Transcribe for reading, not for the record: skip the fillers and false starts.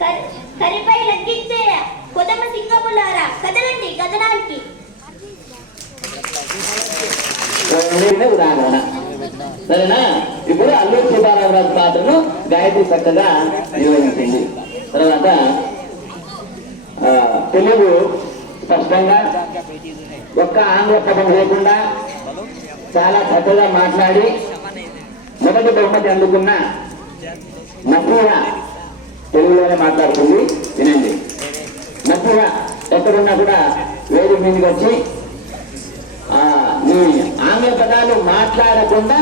కరిపై లగ్గించే కొదమ సింగములారా కదలండి కదనానికి. ఉదాహరణ సరేనా. ఇప్పుడు అల్లూరి సీతారామరాజు పాత్రను గాయత్రి చక్కగా నిర్వహించింది. తర్వాత తెలుగు స్పష్టంగా ఒక్క ఆంగ్ల పదం లేకుండా చాలా చక్కగా మాట్లాడి మొదటి బహుమతి అందుకున్న నసీహ తెలుగులోనే మాట్లాడుతుంది. వినండి. నసీహ ఎక్కడున్నా కూడా వేదిక మీదకి వచ్చి మీ ఆంగ్ల పదాలు మాట్లాడకుండా